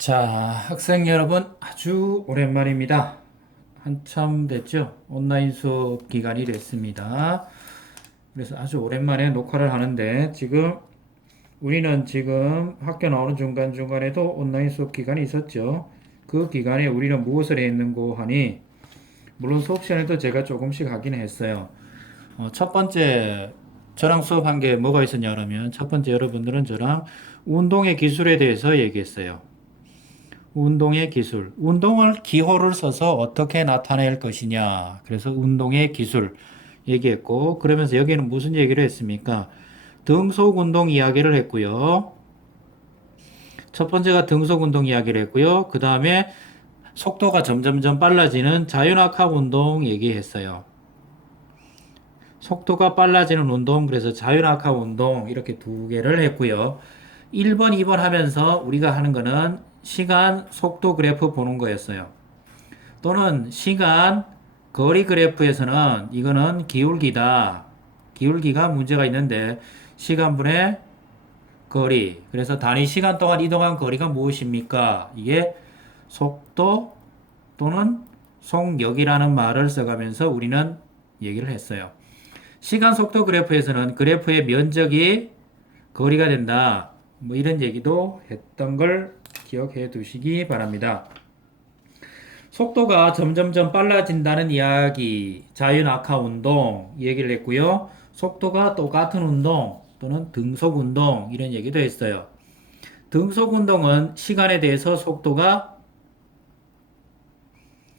자, 학생 여러분, 아주 오랜만입니다. 한참 됐죠? 온라인 수업 기간이 됐습니다. 그래서 아주 오랜만에 녹화를 하는데, 우리는 지금 학교 나오는 중간중간에도 온라인 수업 기간이 있었죠. 그 기간에 우리는 무엇을 했는고 하니, 물론 수업 시간에도 제가 조금씩 하긴 했어요. 첫 번째, 저랑 수업한 게 뭐가 있었냐 그러면, 첫 번째 여러분들은 저랑 운동의 기술에 대해서 얘기했어요. 운동의 기술. 운동을 기호를 써서 어떻게 나타낼 것이냐. 그래서 운동의 기술 얘기했고, 그러면서 여기는 무슨 얘기를 했습니까? 등속 운동 이야기를 했고요. 첫 번째가 등속 운동 이야기를 했고요. 그 다음에 속도가 점점점 빨라지는 자유낙하 운동 얘기했어요. 속도가 빨라지는 운동, 그래서 자유낙하 운동 이렇게 두 개를 했고요. 1번, 2번 하면서 우리가 하는 거는 시간, 속도 그래프 보는 거였어요. 또는 시간, 거리 그래프에서는 이거는 기울기다. 기울기가 문제가 있는데 시간분의 거리. 그래서 단위 시간 동안 이동한 거리가 무엇입니까? 이게 속도 또는 속력이라는 말을 써가면서 우리는 얘기를 했어요. 시간 속도 그래프에서는 그래프의 면적이 거리가 된다. 뭐 이런 얘기도 했던 걸 기억해 두시기 바랍니다. 속도가 점점점 빨라진다는 이야기, 자유낙하 운동 얘기를 했고요. 속도가 똑같은 운동 또는 등속 운동 이런 얘기도 했어요. 등속 운동은 시간에 대해서 속도가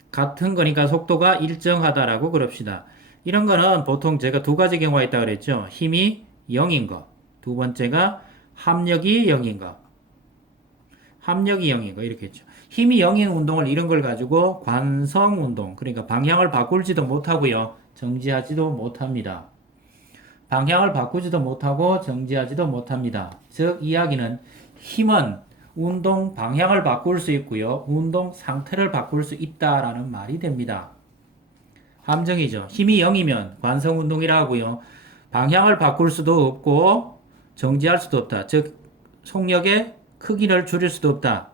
같은 거니까 속도가 일정하다라고 그럽시다. 이런 거는 보통 제가 두 가지 경우가 있다고 그랬죠. 힘이 0인 거. 두 번째가 합력이 0인 거. 합력이 0인 거 이렇게 했죠. 힘이 0인 운동을 이런 걸 가지고 관성 운동, 그러니까 방향을 바꿀지도 못하고요. 정지하지도 못합니다. 방향을 바꾸지도 못하고 정지하지도 못합니다. 즉 이야기는 힘은 운동 방향을 바꿀 수 있고요. 운동 상태를 바꿀 수 있다라는 말이 됩니다. 함정이죠. 힘이 0이면 관성 운동이라 하고요. 방향을 바꿀 수도 없고 정지할 수도 없다. 즉 속력의 크기를 줄일 수도 없다.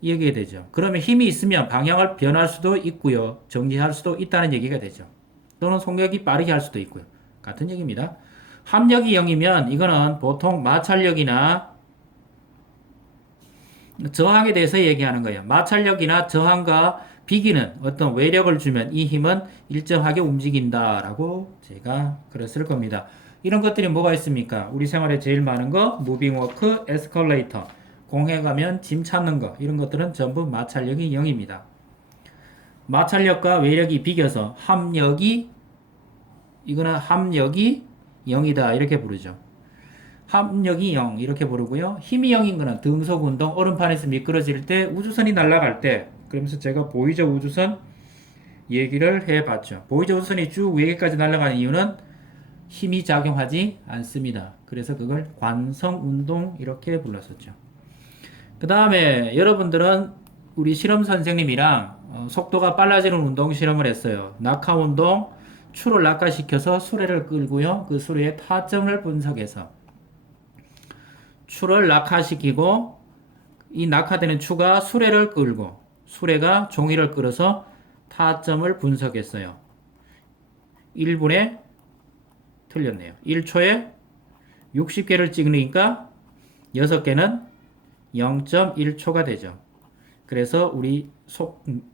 이 얘기가 되죠. 그러면 힘이 있으면 방향을 변할 수도 있고요. 정지할 수도 있다는 얘기가 되죠. 또는 속력이 빠르게 할 수도 있고요. 같은 얘기입니다. 합력이 0이면 이거는 보통 마찰력이나 저항에 대해서 얘기하는 거예요. 마찰력이나 저항과 비기는 어떤 외력을 주면 이 힘은 일정하게 움직인다라고 제가 그랬을 겁니다. 이런 것들이 뭐가 있습니까? 우리 생활에 제일 많은 거, 무빙워크, 에스컬레이터, 공회 가면 짐 찾는 거, 이런 것들은 전부 마찰력이 0입니다. 마찰력과 외력이 비겨서 이거는 합력이 0이다 이렇게 부르죠. 합력이 0 이렇게 부르고요. 힘이 0인 거는 등속 운동, 얼음판에서 미끄러질 때, 우주선이 날아갈 때, 그러면서 제가 보이저 우주선 얘기를 해봤죠. 보이저 우주선이 쭉 외계까지 날아가는 이유는 힘이 작용하지 않습니다. 그래서 그걸 관성 운동 이렇게 불렀었죠. 그 다음에 여러분들은 우리 실험 선생님이랑 속도가 빨라지는 운동 실험을 했어요. 낙하 운동, 추를 낙하시켜서 수레를 끌고요. 그 수레의 타점을 분석해서 추를 낙하시키고 이 낙하되는 추가 수레를 끌고 수레가 종이를 끌어서 타점을 분석했어요. 1분에 틀렸네요. 1초에 60개를 찍으니까 6개는 0.1초가 되죠. 그래서 우리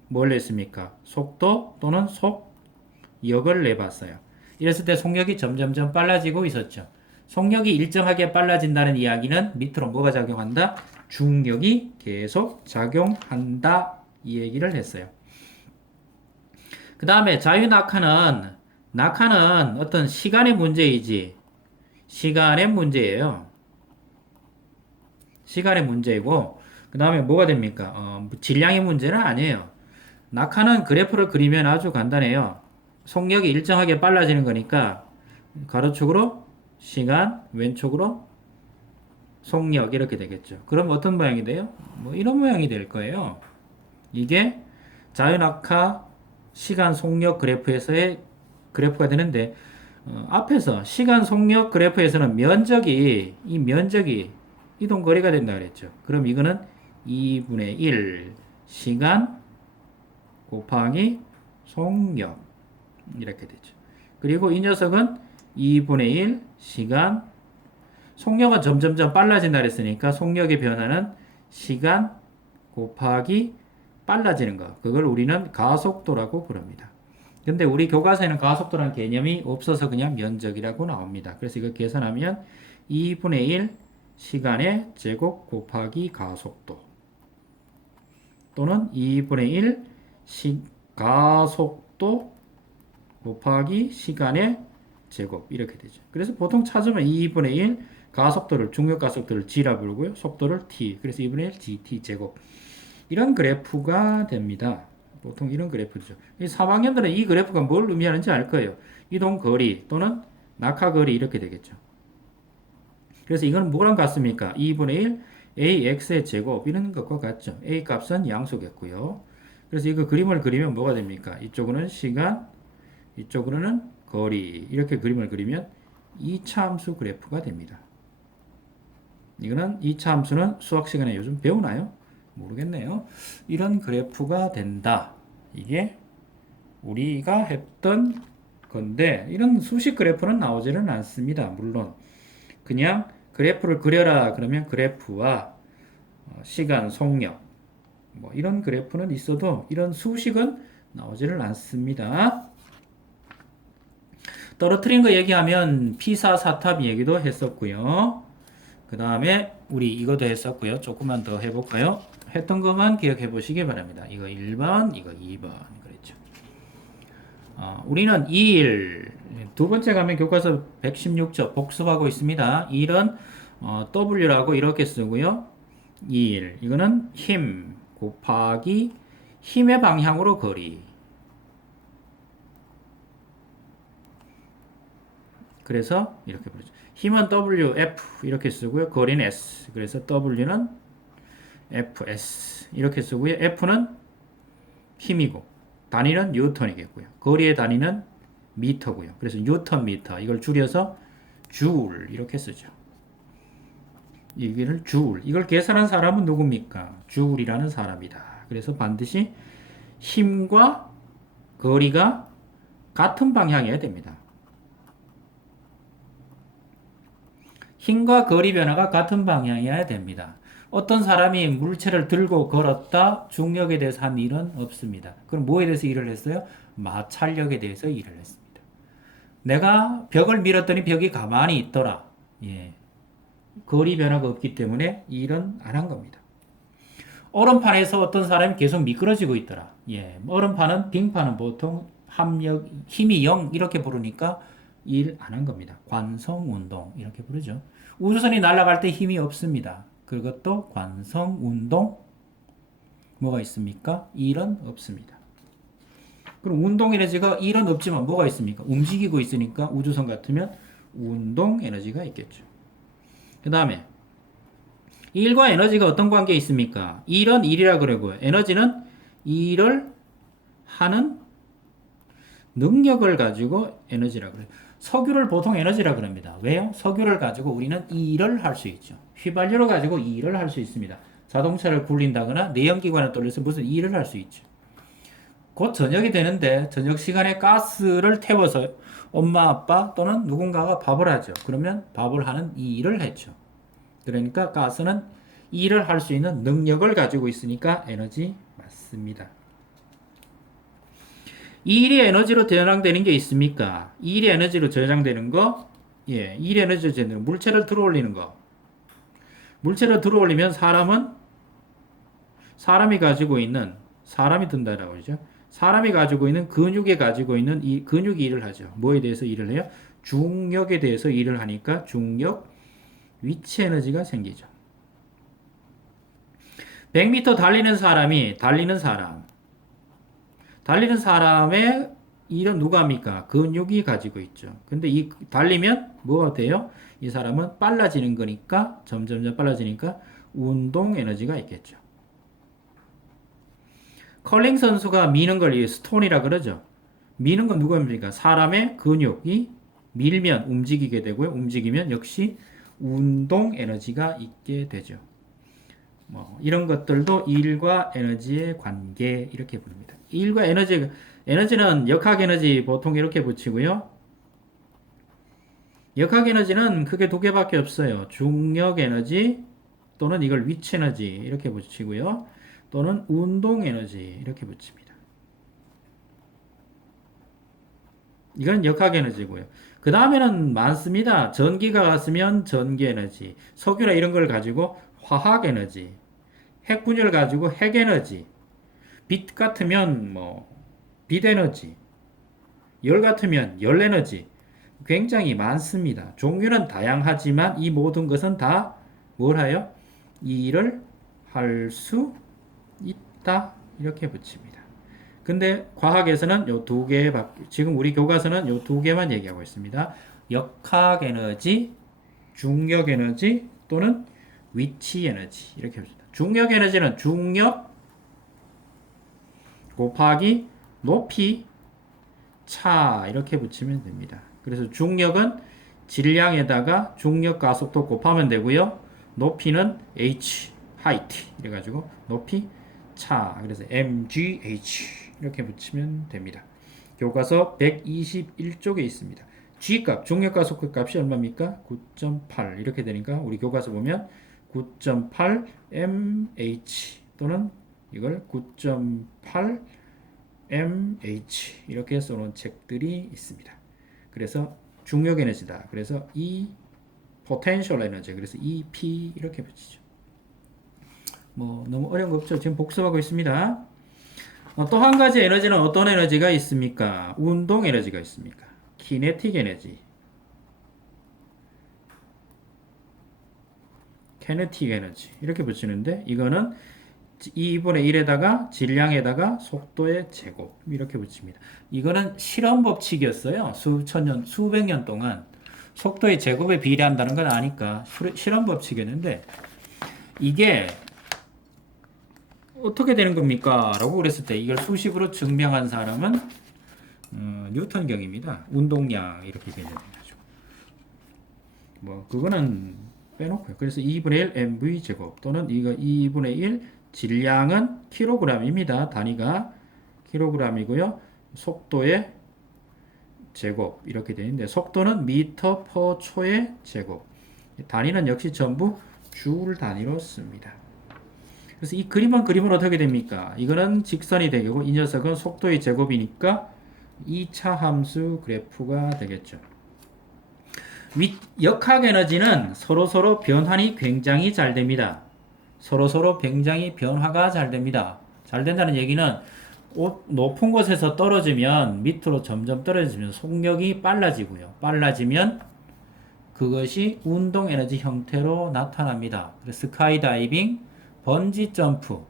뭘 했습니까? 속도 또는 속력을 내봤어요. 이랬을 때 속력이 점점점 빨라지고 있었죠. 속력이 일정하게 빨라진다는 이야기는 밑으로 뭐가 작용한다? 중력이 계속 작용한다. 이 얘기를 했어요. 그 다음에 낙하는 어떤 시간의 문제이지, 시간의 문제예요. 시간의 문제이고, 그 다음에 뭐가 됩니까? 질량의 문제는 아니에요. 낙하는 그래프를 그리면 아주 간단해요. 속력이 일정하게 빨라지는 거니까, 가로축으로 시간, 왼쪽으로 속력 이렇게 되겠죠. 그럼 어떤 모양이 돼요? 뭐 이런 모양이 될 거예요. 이게 자유낙하 시간 속력 그래프에서의 그래프가 되는데 앞에서 시간 속력 그래프에서는 이 면적이 이동 거리가 된다 그랬죠. 그럼 이거는 2분의 1 시간 곱하기 속력 이렇게 되죠. 그리고 이 녀석은 2분의 1 시간 속력은 점점점 빨라진다 그랬으니까 속력의 변화는 시간 곱하기 빨라지는 거. 그걸 우리는 가속도라고 부릅니다. 근데 우리 교과서에는 가속도라는 개념이 없어서 그냥 면적이라고 나옵니다. 그래서 이거 계산하면 2분의 1 시간의 제곱 곱하기 가속도 또는 2분의 1 가속도 곱하기 시간의 제곱 이렇게 되죠. 그래서 보통 찾으면 2분의 1 가속도를 중력 가속도를 g라 부르고요. 속도를 t. 그래서 2분의 1 gt 제곱 이런 그래프가 됩니다. 보통 이런 그래프죠. 3학년들은 이 그래프가 뭘 의미하는지 알 거예요. 이동 거리 또는 낙하 거리 이렇게 되겠죠. 그래서 이건 뭐랑 같습니까? 2분의 1 ax의 제곱 이런 것과 같죠. a 값은 양수겠고요. 그래서 이거 그림을 그리면 뭐가 됩니까? 이쪽으로는 시간, 이쪽으로는 거리 이렇게 그림을 그리면 2차 함수 그래프가 됩니다. 이거는 2차 함수는 수학 시간에 요즘 배우나요? 모르겠네요. 이런 그래프가 된다. 이게 우리가 했던 건데 이런 수식 그래프는 나오지는 않습니다. 물론 그냥 그래프를 그려라 그러면 그래프와 시간, 속력 뭐 이런 그래프는 있어도 이런 수식은 나오지를 않습니다. 떨어뜨린 거 얘기하면 피사 사탑 얘기도 했었고요. 그 다음에 우리 이것도 했었고요. 조금만 더 해볼까요? 했던 것만 기억해 보시기 바랍니다. 이거 1번, 이거 2번 그랬죠. 우리는 2일 두 번째 가면 교과서 116쪽 복습하고 있습니다. 1은 W라고 이렇게 쓰고요. 2일 이거는 힘 곱하기 힘의 방향으로 거리. 그래서 이렇게 부르죠. 힘은 W, F 이렇게 쓰고요. 거리는 S. 그래서 W는 FS 이렇게 쓰고요. F는 힘이고 단위는 뉴턴이겠고요. 거리의 단위는 미터고요. 그래서 뉴턴 미터 이걸 줄여서 줄 이렇게 쓰죠. 이걸 줄 이걸 계산한 사람은 누굽니까? 줄이라는 사람이다. 그래서 반드시 힘과 거리가 같은 방향이어야 됩니다. 힘과 거리 변화가 같은 방향이어야 됩니다. 어떤 사람이 물체를 들고 걸었다 중력에 대해서 한 일은 없습니다. 그럼 뭐에 대해서 일을 했어요? 마찰력에 대해서 일을 했습니다. 내가 벽을 밀었더니 벽이 가만히 있더라. 예. 거리 변화가 없기 때문에 일은 안 한 겁니다. 얼음판에서 어떤 사람이 계속 미끄러지고 있더라. 예. 얼음판은 빙판은 보통 합력 힘이 0 이렇게 부르니까 일 안 한 겁니다. 관성운동 이렇게 부르죠. 우주선이 날아갈 때 힘이 없습니다. 그것도 관성운동 뭐가 있습니까? 일은 없습니다. 그럼 운동 에너지가 일은 없지만 뭐가 있습니까? 움직이고 있으니까 우주선 같으면 운동 에너지가 있겠죠. 그 다음에 일과 에너지가 어떤 관계에 있습니까? 일은 일이라 그러고요. 에너지는 일을 하는 능력을 가지고 에너지라 그래요. 석유를 보통 에너지라 그럽니다. 왜요? 석유를 가지고 우리는 이 일을 할 수 있죠. 휘발유를 가지고 이 일을 할 수 있습니다. 자동차를 굴린다거나 내연기관을 돌려서 무슨 일을 할 수 있죠. 곧 저녁이 되는데 저녁 시간에 가스를 태워서 엄마 아빠 또는 누군가가 밥을 하죠. 그러면 밥을 하는 이 일을 했죠. 그러니까 가스는 이 일을 할 수 있는 능력을 가지고 있으니까 에너지 맞습니다. 이 일이 에너지로 저장되는 게 있습니까? 이 일이 에너지로 저장되는 거, 예, 이 일이 에너지로 저장되는 물체를 들어올리는 거. 물체를 들어올리면 사람이 가지고 있는, 사람이 든다라고 하죠. 사람이 가지고 있는 근육에 가지고 있는 이 근육이 일을 하죠. 뭐에 대해서 일을 해요? 중력에 대해서 일을 하니까 중력 위치 에너지가 생기죠. 100m 달리는 사람의 일은 누가 합니까? 근육이 가지고 있죠. 근데 이 달리면 뭐가 돼요? 이 사람은 빨라지는 거니까 점점 빨라지니까 운동 에너지가 있겠죠. 컬링 선수가 미는 걸 스톤이라 그러죠. 미는 건 누가 합니까? 사람의 근육이 밀면 움직이게 되고요. 움직이면 역시 운동 에너지가 있게 되죠. 뭐 이런 것들도 일과 에너지의 관계 이렇게 부릅니다. 일과 에너지는 역학 에너지 보통 이렇게 붙이고요. 역학 에너지는 크게 두 개밖에 없어요. 중력 에너지 또는 이걸 위치 에너지 이렇게 붙이고요. 또는 운동 에너지 이렇게 붙입니다. 이건 역학 에너지고요. 그 다음에는 많습니다. 전기가 갔으면 전기 에너지, 석유나 이런 걸 가지고 화학 에너지, 핵분열 가지고 핵 에너지, 빛 같으면 뭐 빛 에너지, 열 같으면 열 에너지, 굉장히 많습니다. 종류는 다양하지만 이 모든 것은 다 뭘 하여? 일을 할 수 있다. 이렇게 붙입니다. 근데 과학에서는 요 두 개, 지금 우리 교과서는 요 두 개만 얘기하고 있습니다. 역학 에너지, 중력 에너지 또는 위치 에너지. 이렇게 합니다. 중력 에너지는 중력 곱하기 높이 차 이렇게 붙이면 됩니다. 그래서 중력은 질량에다가 중력 가속도 곱하면 되고요. 높이는 h, height 이래가지고 높이 차 그래서 mgh 이렇게 붙이면 됩니다. 교과서 121쪽에 있습니다. G값, 중력 가속도 값이 얼마입니까? 9.8 이렇게 되니까 우리 교과서 보면 9.8 mh 또는 이걸 9.8 mh 이렇게 써놓은 책들이 있습니다. 그래서 중력 에너지다. 그래서 E potential 에너지. 그래서 EP 이렇게 붙이죠. 뭐 너무 어려운 거 없죠. 지금 복습하고 있습니다. 또 한 가지 에너지는 어떤 에너지가 있습니까? 운동 에너지가 있습니까? kinetic 에너지, kinetic 에너지 이렇게 붙이는데 이거는 2분의 1에다가 질량에다가 속도의 제곱 이렇게 붙입니다. 이거는 실험 법칙이었어요. 수천 년, 수백 년 동안 속도의 제곱에 비례한다는 건 아니까 실험 법칙이었는데 이게 어떻게 되는 겁니까? 라고 그랬을 때 이걸 수식으로 증명한 사람은 뉴턴경입니다. 운동량 이렇게 개념해가지고 뭐 그거는 빼놓고요. 그래서 2분의 1 mv 제곱 또는 이거 2분의 1 질량은 킬로그램입니다. 단위가 킬로그램이고요. 속도의 제곱 이렇게 되는데 속도는 미터 퍼 초의 제곱. 단위는 역시 전부 줄 단위로 씁니다. 그래서 이 그림은 어떻게 됩니까? 이거는 직선이 되고 이 녀석은 속도의 제곱이니까 2차 함수 그래프가 되겠죠. 역학 에너지는 서로서로 변환이 굉장히 잘 됩니다. 서로서로 굉장히 변화가 잘 됩니다. 잘 된다는 얘기는 높은 곳에서 떨어지면 밑으로 점점 떨어지면 속력이 빨라지고요. 빨라지면 그것이 운동 에너지 형태로 나타납니다. 그래서 스카이다이빙, 번지 점프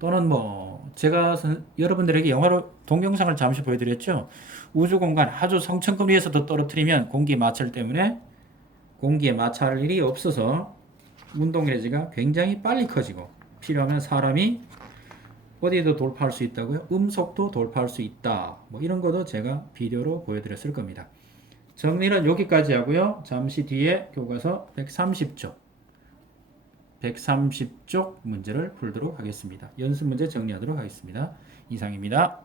또는 뭐 제가 여러분들에게 영화로 동영상을 잠시 보여드렸죠. 우주공간 아주 성층권 위에서도 떨어뜨리면 공기 마찰 때문에 공기에 마찰 일이 없어서 운동 에너지가 굉장히 빨리 커지고 필요하면 사람이 어디에도 돌파할 수 있다고요? 음속도 돌파할 수 있다. 뭐 이런 것도 제가 비디오로 보여드렸을 겁니다. 정리는 여기까지 하고요. 잠시 뒤에 교과서 130쪽 문제를 풀도록 하겠습니다. 연습 문제 정리하도록 하겠습니다. 이상입니다.